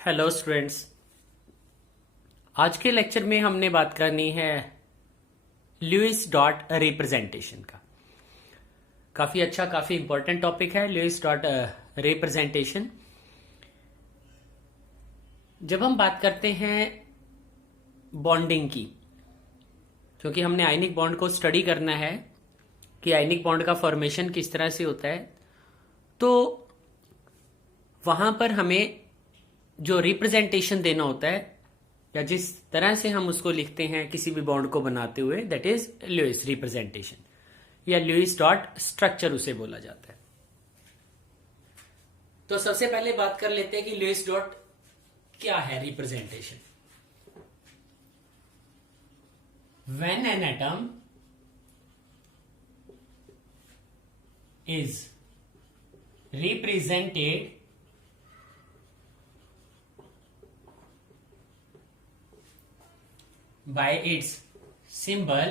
Hello students. आज के lecture में हमने बात करनी है ल्यूइस डॉट रिप्रेजेंटेशन का। काफी अच्छा, काफी इंपॉर्टेंट टॉपिक है ल्यूइस डॉट रिप्रेजेंटेशन। जब हम बात करते हैं बॉन्डिंग की, क्योंकि हमने आयनिक बॉन्ड को स्टडी करना है कि आयनिक बॉन्ड का फॉर्मेशन किस तरह से होता है, तो वहां पर हमें जो रिप्रेजेंटेशन देना होता है या जिस तरह से हम उसको लिखते हैं किसी भी बॉन्ड को बनाते हुए, दैट इज ल्यूइस रिप्रेजेंटेशन या ल्यूइस डॉट स्ट्रक्चर उसे बोला जाता है। तो सबसे पहले बात कर लेते हैं कि ल्यूइस डॉट क्या है representation. When an atom is represented by its symbol,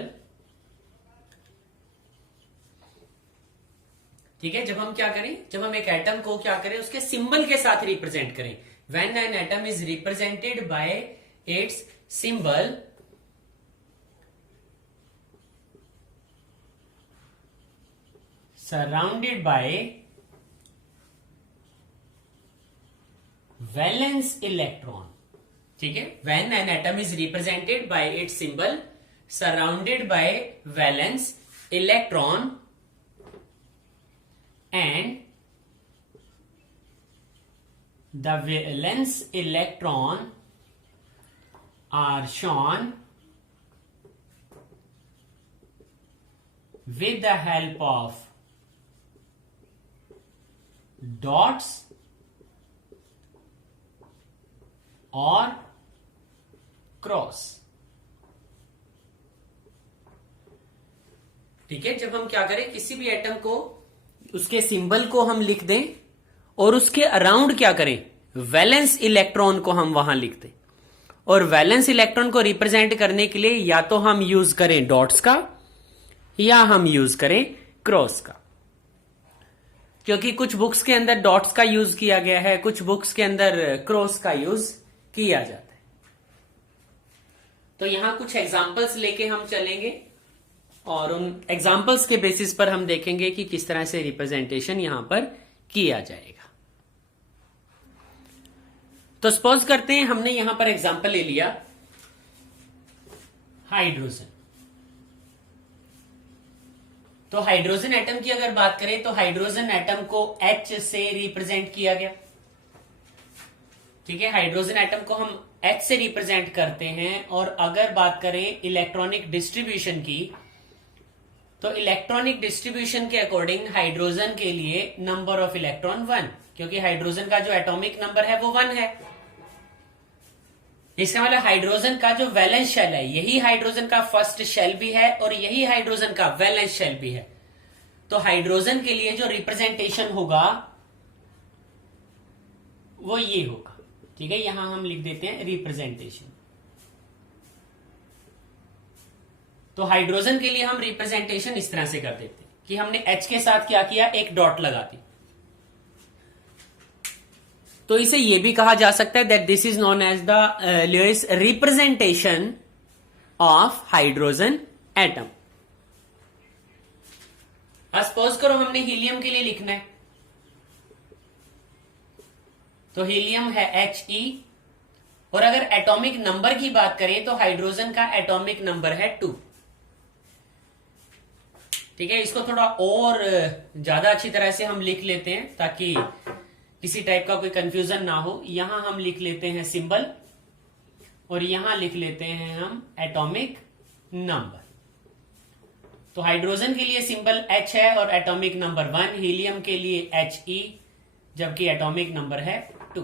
ठीक है। जब हम क्या करें, जब हम एक एटम को क्या करें, उसके सिंबल के साथ रिप्रेजेंट करें। When an atom is represented by its symbol, surrounded by valence electron, ठीक है। When an atom is represented by its symbol surrounded by valence electron and the valence electron are shown with the help of dots or cross, ठीक है। जब हम क्या करें, किसी भी एटम को उसके सिंबल को हम लिख दें और उसके अराउंड क्या करें, वैलेंस इलेक्ट्रॉन को हम वहां लिख दें, और वैलेंस इलेक्ट्रॉन को रिप्रेजेंट करने के लिए या तो हम यूज करें डॉट्स का या हम यूज करें क्रॉस का, क्योंकि कुछ बुक्स के अंदर डॉट्स का यूज किया गया है, कुछ बुक्स के अंदर क्रॉस का यूज किया जाता है। तो यहां कुछ एग्जांपल्स लेके हम चलेंगे और उन एग्जांपल्स के बेसिस पर हम देखेंगे कि किस तरह से रिप्रेजेंटेशन यहां पर किया जाएगा। तो सपोज करते हैं हमने यहां पर एग्जांपल ले लिया हाइड्रोजन। तो हाइड्रोजन एटम की अगर बात करें तो हाइड्रोजन एटम को H से रिप्रेजेंट किया गया, ठीक है। हाइड्रोजन एटम को हम H से रिप्रेजेंट करते हैं। और अगर बात करें इलेक्ट्रॉनिक डिस्ट्रीब्यूशन की, तो इलेक्ट्रॉनिक डिस्ट्रीब्यूशन के अकॉर्डिंग हाइड्रोजन के लिए नंबर ऑफ इलेक्ट्रॉन 1, क्योंकि हाइड्रोजन का जो एटॉमिक नंबर है वो 1 है। इसका मतलब हाइड्रोजन का जो वैलेंस शेल है, यही हाइड्रोजन का फर्स्ट शेल भी है और यही हाइड्रोजन का वैलेंस शेल भी है। तो हाइड्रोजन के लिए जो रिप्रेजेंटेशन होगा वो ये होगा, ठीक है। यहां हम लिख देते हैं रिप्रेजेंटेशन। तो हाइड्रोजन के लिए हम रिप्रेजेंटेशन इस तरह से कर देते हैं कि हमने H के साथ क्या किया, एक डॉट लगा दी। तो इसे यह भी कहा जा सकता है that this is known as the Lewis representation of hydrogen atom. Suppose करो हमने हीलियम के लिए लिखना है, तो हीलियम है He, और अगर एटॉमिक नंबर की बात करें तो हाइड्रोजन का एटॉमिक नंबर है 2, ठीक है। इसको थोड़ा और ज्यादा अच्छी तरह से हम लिख लेते हैं ताकि किसी टाइप का कोई कंफ्यूजन ना हो। यहां हम लिख लेते हैं सिंबल और यहां लिख लेते हैं हम एटॉमिक नंबर। तो हाइड्रोजन के लिए सिंबल H है और एटॉमिक नंबर 1, हीलियम के लिए He जबकि एटॉमिक नंबर है 2।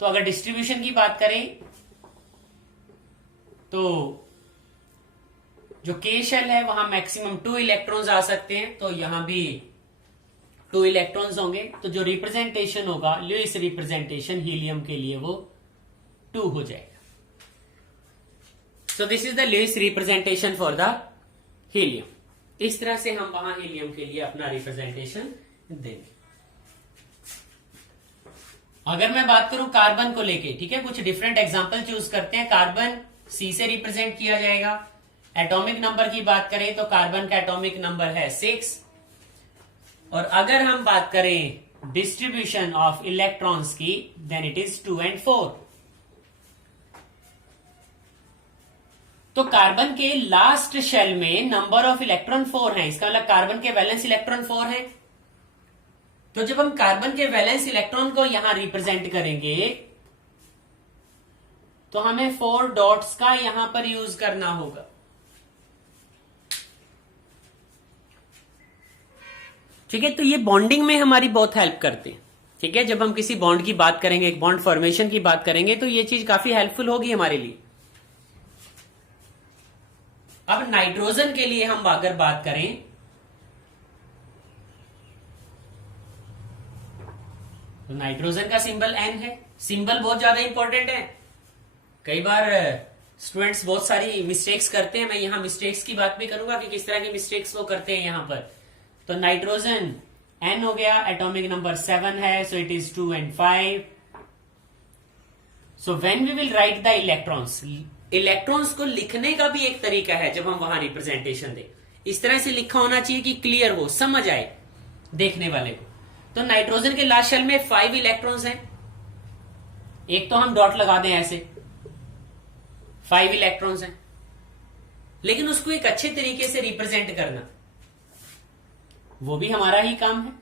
तो अगर डिस्ट्रीब्यूशन की बात करें तो जो K शेल है वहां मैक्सिमम 2 इलेक्ट्रॉन्स आ सकते हैं, तो यहां भी 2 इलेक्ट्रॉन्स होंगे। तो जो रिप्रेजेंटेशन होगा, ल्यूइस रिप्रेजेंटेशन हीलियम के लिए वो 2 हो जाएगा। So this is the Lewis representation for the helium. इस तरह से हम वहां हीलियम के लिए अपना रिप्रेजेंटेशन देंगे। अगर मैं बात करूं कार्बन को लेके, ठीक है, कुछ डिफरेंट एग्जांपल चूज करते हैं। कार्बन सी से रिप्रेजेंट किया जाएगा। एटॉमिक नंबर की बात करें तो कार्बन का एटॉमिक नंबर है 6। और अगर हम बात करें डिस्ट्रीब्यूशन ऑफ इलेक्ट्रॉन्स की, देन इट इज 2 and 4। तो कार्बन के लास्ट शेल में नंबर ऑफ इलेक्ट्रॉन 4 है, इसका मतलब कार्बन के वैलेंस इलेक्ट्रॉन 4 है। तो जब हम कार्बन के वैलेंस इलेक्ट्रॉन को यहां रिप्रेजेंट करेंगे तो हमें 4 डॉट्स का यहां पर यूज करना होगा। ठीक है, तो ये बॉन्डिंग में हमारी बहुत हेल्प करते हैं। ठीक है, जब हम किसी बॉन्ड की बात करेंगे, एक बॉन्ड फॉर्मेशन की बात करेंगे, तो ये चीज काफी हेल्पफुल होगी हमारे लिए। अब नाइट्रोजन के लिए हम अगर बात करें तो नाइट्रोजन का सिंबल N है। सिंबल बहुत ज्यादा इंपॉर्टेंट है। कई बार स्टूडेंट्स बहुत सारी मिस्टेक्स करते हैं। मैं यहां मिस्टेक्स की बात भी करूंगा कि किस तरह की मिस्टेक्स वो करते हैं यहां पर। तो नाइट्रोजन N हो गया, एटॉमिक नंबर 7 है, so it is 2 and 5। So when we will write the electrons, electrons को लिखने का भी एक तरीका है जब हम वहां रिप्रेजेंटेशन दें। इस तरह से लिखा होना चाहिए कि क्लियर हो, समझ आए देखने वाले को। तो नाइट्रोजन के लास्ट शेल में 5 इलेक्ट्रॉन्स हैं। एक तो हम डॉट लगा दें ऐसे, 5 इलेक्ट्रॉन्स हैं, लेकिन उसको एक अच्छे तरीके से रिप्रेजेंट करना वो भी हमारा ही काम है।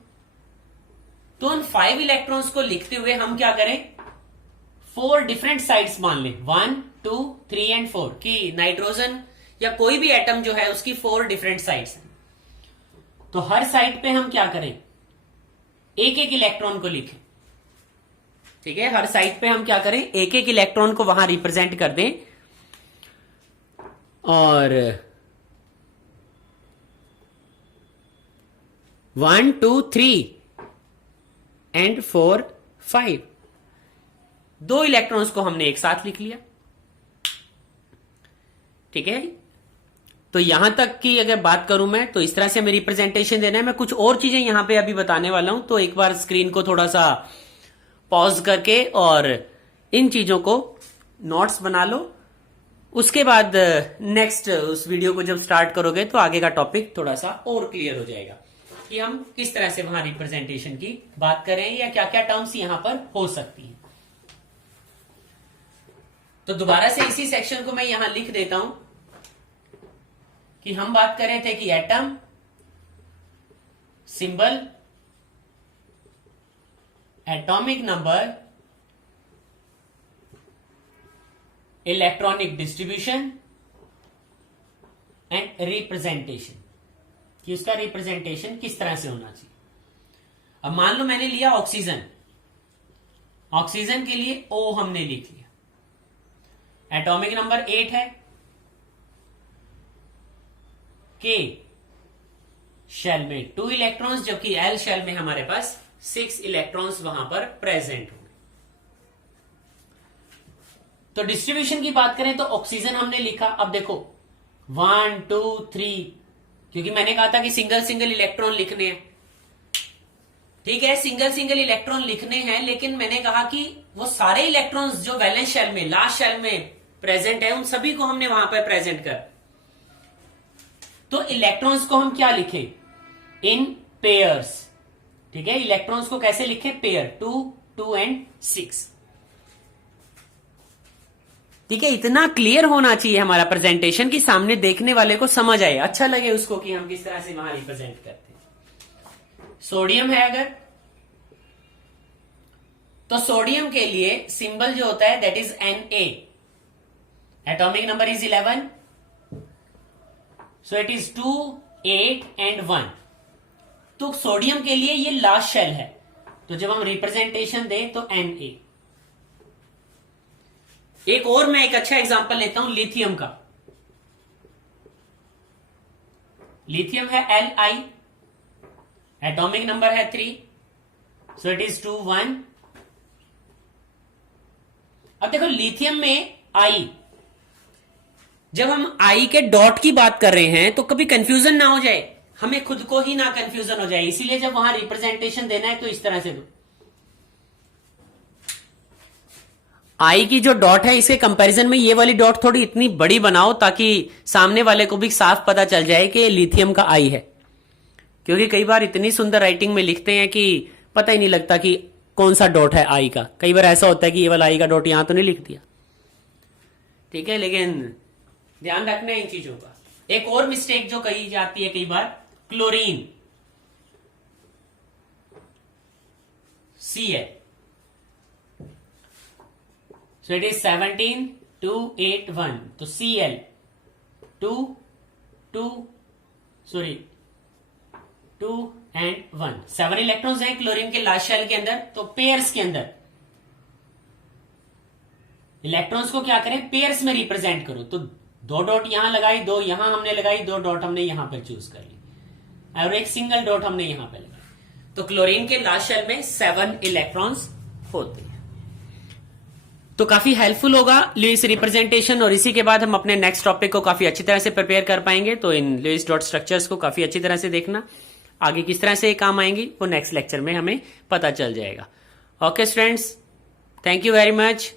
तो उन 5 इलेक्ट्रॉन्स को लिखते हुए हम क्या करें, 4 डिफरेंट साइड्स मान लें, 1, 2, 3 and 4 कि नाइट्रोजन या कोई भी एटम जो है उसकी 4 डिफरेंट साइड्स हैं। तो हर साइड पे हम क्या करें, एक एक इलेक्ट्रॉन को लिखें। ठीक है, हर साइड पे हम क्या करें, एक एक इलेक्ट्रॉन को वहां रिप्रेजेंट कर दें। और 1, 2, 3 and 4, 5 2 इलेक्ट्रॉन्स को हमने एक साथ लिख लिया। ठीक है, तो यहां तक की अगर बात करूं मैं, तो इस तरह से हमें रिप्रेजेंटेशन देना है। मैं कुछ और चीजें यहां पे अभी बताने वाला हूं, तो एक बार स्क्रीन को थोड़ा सा पॉज करके और इन चीजों को नोट्स बना लो। उसके बाद नेक्स्ट उस वीडियो को जब स्टार्ट करोगे तो आगे का टॉपिक थोड़ा सा और क्लियर हो जाएगा कि हम किस तरह से वहां रिप्रेजेंटेशन की बात करें या क्या क्या टर्म्स यहां पर हो सकती है। तो दोबारा से इसी सेक्शन को मैं यहां लिख देता हूं कि हम बात कर रहे थे कि atom, symbol, atomic number, electronic distribution and representation, कि उसका रिप्रेजेंटेशन किस तरह से होना चाहिए। अब मान लो मैंने लिया ऑक्सीजन, ऑक्सीजन के लिए O हमने लिख लिया, एटॉमिक नंबर 8 है, K शेल में 2 इलेक्ट्रॉन्स, जबकि L शेल में हमारे पास 6 इलेक्ट्रॉन्स वहां पर प्रेजेंट होंगे। तो डिस्ट्रीब्यूशन की बात करें तो ऑक्सीजन हमने लिखा। अब देखो 1, 2, 3, क्योंकि मैंने कहा था कि सिंगल सिंगल इलेक्ट्रॉन लिखने हैं। ठीक है, सिंगल सिंगल इलेक्ट्रॉन लिखने हैं, लेकिन मैंने कहा कि वो सारे इलेक्ट्रॉन्स जो वैलेंस शेल में, लास्ट शेल में प्रेजेंट है, उन सभी को हमने वहां पर प्रेजेंट कर। तो इलेक्ट्रॉन्स को हम क्या लिखें, इन पेयर्स। ठीक है, इलेक्ट्रॉन्स को कैसे लिखें, पेयर, 2, 2 and 6। ठीक है, इतना क्लियर होना चाहिए हमारा प्रेजेंटेशन कि सामने देखने वाले को समझ आए, अच्छा लगे उसको कि हम किस तरह से वहां रिप्रेजेंट करते हैं। सोडियम है अगर, तो सोडियम के लिए सिंबल जो होता है that is Na, atomic number is 11, so it is 2, 8 and 1। तो सोडियम के लिए ये लास्ट शेल है, तो जब हम रिप्रेजेंटेशन दें तो Na। एक और मैं एक अच्छा एग्जांपल लेता हूं लिथियम का। लिथियम है Li, एटॉमिक नंबर है 3, सो इट इज 2, 1। अब देखो लिथियम में I, जब हम I के डॉट की बात कर रहे हैं तो कभी कंफ्यूजन ना हो जाए, हमें खुद को ही ना कंफ्यूजन हो जाए, इसीलिए जब वहां रिप्रेजेंटेशन देना है तो इस तरह से दो। आई की जो डॉट है इसके कंपैरिजन में ये वाली डॉट थोड़ी इतनी बड़ी बनाओ ताकि सामने वाले को भी साफ पता चल जाए कि लिथियम का आई है। क्योंकि कई बार इतनी सुंदर राइटिंग में लिखते हैं कि पता ही नहीं लगता कि कौन सा डॉट है आई का। कई बार ऐसा होता है कि ये वाला आई का डॉट यहां तो नहीं लिख दिया, ठीक है, लेकिन ध्यान रखना है इन चीजों का। एक और मिस्टेक जो कही जाती है कई बार, क्लोरीन सी है, सो इट इज 17281, तो Cl 2 and 1, 7 इलेक्ट्रॉन्स हैं क्लोरीन के लास्ट शेल के अंदर। तो पेयर्स के अंदर इलेक्ट्रॉन्स को क्या करें, पेयर्स में रिप्रेजेंट करो। तो 2 डॉट यहां लगाई, 2 यहां हमने लगाई, 2 डॉट हमने यहां पर चूज कर ली और एक सिंगल डॉट हमने यहां पर लगाई। तो क्लोरीन के लास्ट शेल में 7 इलेक्ट्रॉन्स होते हैं। तो काफी हेल्पफुल होगा लुईस रिप्रेजेंटेशन, और इसी के बाद हम अपने नेक्स्ट टॉपिक को काफी अच्छी तरह से प्रिपेयर कर पाएंगे। तो इन लुईस डॉट स्ट्रक्चर्स को काफी अच्छी तरह से देखना, आगे किस तरह से ये काम आएंगी वो नेक्स्ट लेक्चर में हमें पता चल जाएगा। Okay students, thank you very much.